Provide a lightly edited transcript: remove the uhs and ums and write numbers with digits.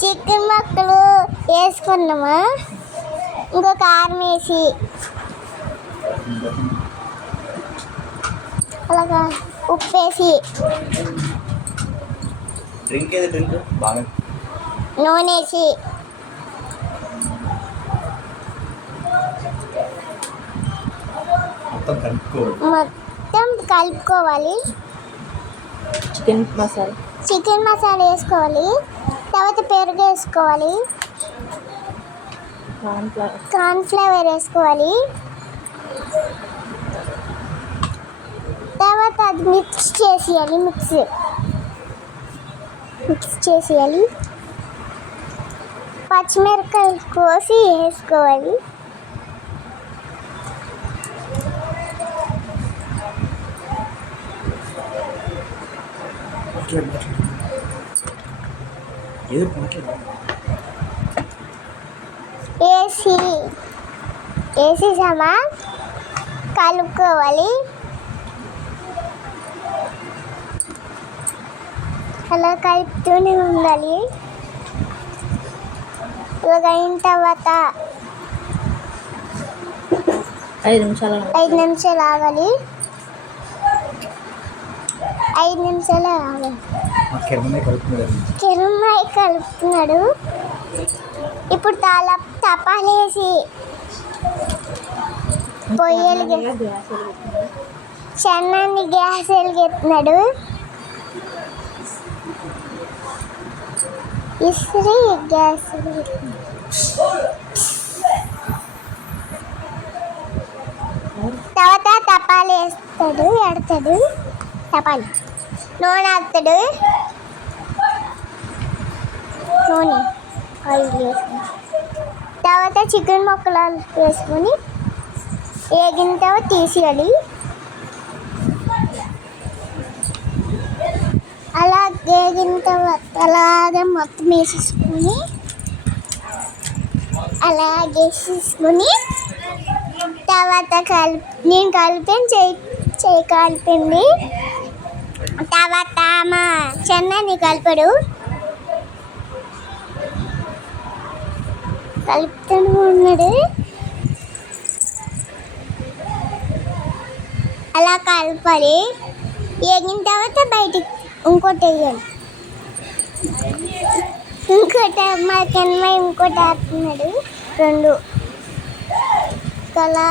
Chicken ముక్కలు వేసుకున్నామా, ఇంకో కారం వేసి అలాగా ఉప్పు వేసి నూనె వేసి మొత్తం కలుపుకోవాలి. చికెన్ మసాలా వేసుకోవాలి. తర్వాత పెరుగు వేసుకోవాలి. కార్న్ఫ్లవర్ వేసుకోవాలి. తర్వాత అది మిక్స్ చేసేయాలి. పచ్చిమిరపకాయలు కోసి వేసుకోవాలి. వేసేసామా, కలుపుకోవాలి. అలా కలుపుతూనే ఉండాలి. ఇలాగ అయిన తర్వాత 5 నిమిషాలు ఆగాలి. 5 నిమిషాలు ఆగాలి. కిరణ్మయ్య కలుపుతున్నాడు. ఇప్పుడు తపాలేసి పొయ్యలు చెన్నాన్ని గ్యాస్ వెలిగిస్తున్నాడు. ఇస్త్రీ గ్యాస్ తర్వాత తపాలు వేస్తాడు, ఎడతాడు. తపాలు నూనె వేస్తాడు. నూనె ఆయిల్ వేసుకుని తర్వాత చికెన్ ముక్కలు వేసుకొని వేగిన తర్వాత తీసేయాలి. అలా వేగిన తర్వాత అలాగే మొత్తం వేసేసుకొని తర్వాత నేను కలిపాను, చేయి కలిపింది. తర్వాత మా చెన్నని కలుపుతూనే ఉన్నాడు. అలా కలపాలి. వేగిన తర్వాత బయటికి ఇంకోటి వేయాలి. మా చెన్నై ఇంకోటి వేస్తున్నాడు. 2 అలా